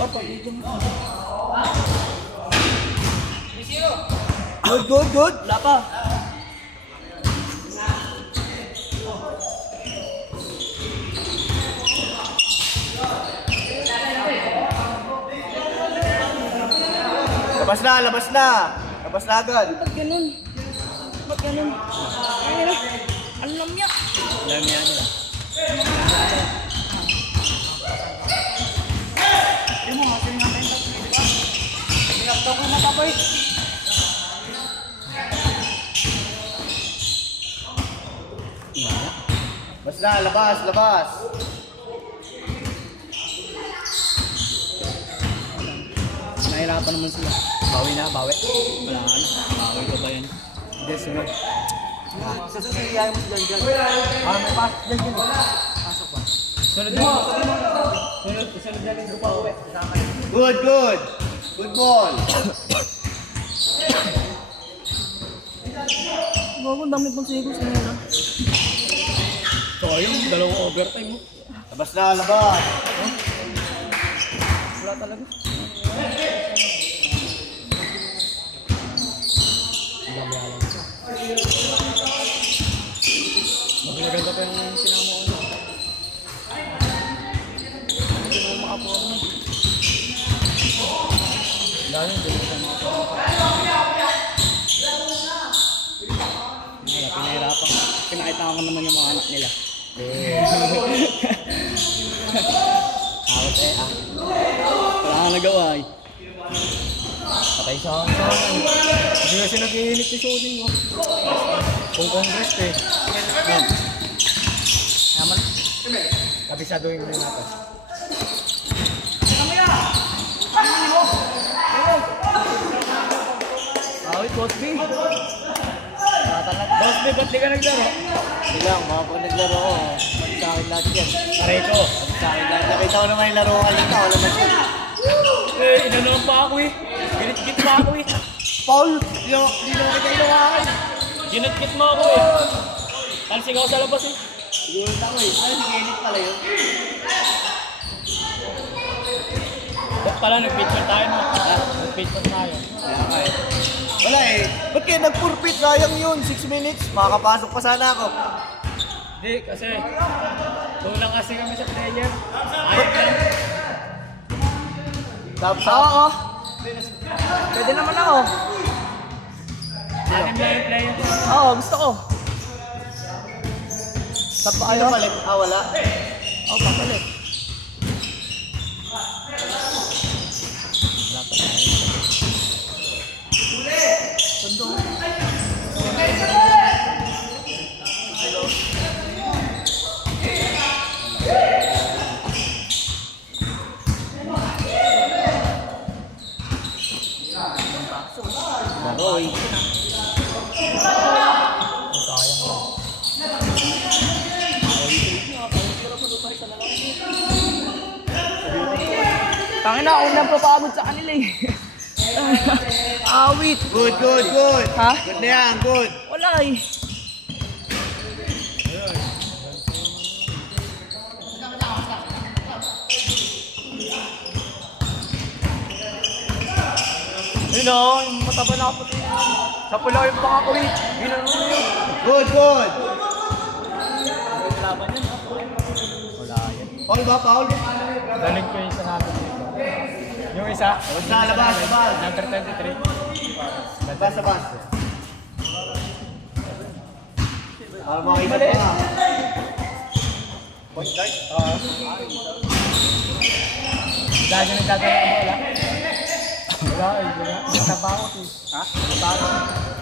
Good, good, good. Wala pa. Labas na, labas na. Labas na agad. Ba't ganun? Ba't ganun? Alam niya. Alam niya nila. Hindi mo, kasi nga tayo tapos na, diba? Pinakta ko na tapoy. Labas na, labas, labas. Nahirapan naman sila. Bawi na, bawi. Wala ka na. Bawi ko ba yan? Hindi, sunod. Sasasayaan mo si John John. May pasok dyan dyan. Pasok ba? Sunod dyan. Sunod dyan yung grupa uwi. Good, good. Good ball. Bago, dami pang sigos na yun. So, ayun, dalawang overtime mo. Labas na, labas. Wala talaga. Maganda pa yung sinama ko. Hindi mo makapuha mo. Dahil hindi mo pinahirapan. Pinakita ko naman yung mga anak nila. Awat wala kang nagawa eh. Patay sa akin. Hindi kasi nag-iinit yung shooting mo. Kung congress eh. Naman. Kabisaduhin mo natin. Awit, Bosby. Bosby, ba't di ka naglaro? Hindi lang, mga pag naglaro ko. Sa akin lahat yan. Pareto. Sa akin lahat. Nakita ko naman yung laro ko kanina. Wala man siya. Eh, inanoon pa ako eh. Ginit-git pa ako eh. Paul! Di naman kita ilawakan. Ginit-git mo ako eh. Talsing ako sa labas eh. Siguro ako eh. Ay, si Kenneth pala yun. Ba't pala nag-pitch tayo mo? Nag-pitch tayo. Kaya ka eh. Wala eh. Ba't kayo nag-forfeit? Sayang yun. 6 minutes. Makakapasok pa sana ako. Hindi, kasi kulang kasi kami sa player. Ayaw ka lang. Oo. Pwede naman ako. Anim lang yung player. Oo, gusto ko. Saan pa kayo? Palit? Ah, wala. Oo, papalit. Wala pa tayo. Sundong. Baroy. Sayang mo. Tangin na, ako lang papagod sa kanila eh. Awit. Good, good, good. Ha? Good na yan, good. Wala eh. Yun o, yung mataba na ako din. Sa pula yung pangako eh. Ginano na yun. Good, good. Laban yun ha. Wala yan. Paul ba, Paul? Daling ko yung isa natin dito. Yung isa. Basta, labas, labas. Number 23. Labas, labas. Makita pa nga. Point guard? Oo. Lagi nagkagaya ang bola. Wala eh. Wala. Nagtabakot eh. Ha? Nagtabakot.